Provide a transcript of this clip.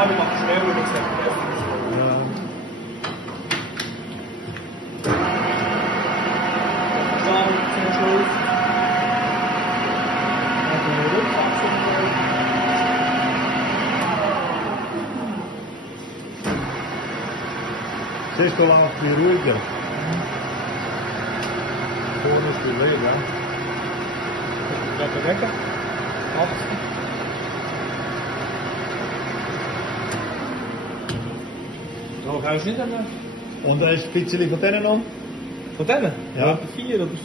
Mann, ich mache schnell, weil das ja Ja. Schade, zum Schluss. Also, eine Rückfassung. Siehst du, da läuft wie ruhiger. Vorne ist die Weh, ja. Ja, bewegen. Achsen. Aber kannst du nicht einmal. Und da ist ein bisschen von denen noch. Von denen? Ja. Oder 4 oder 5.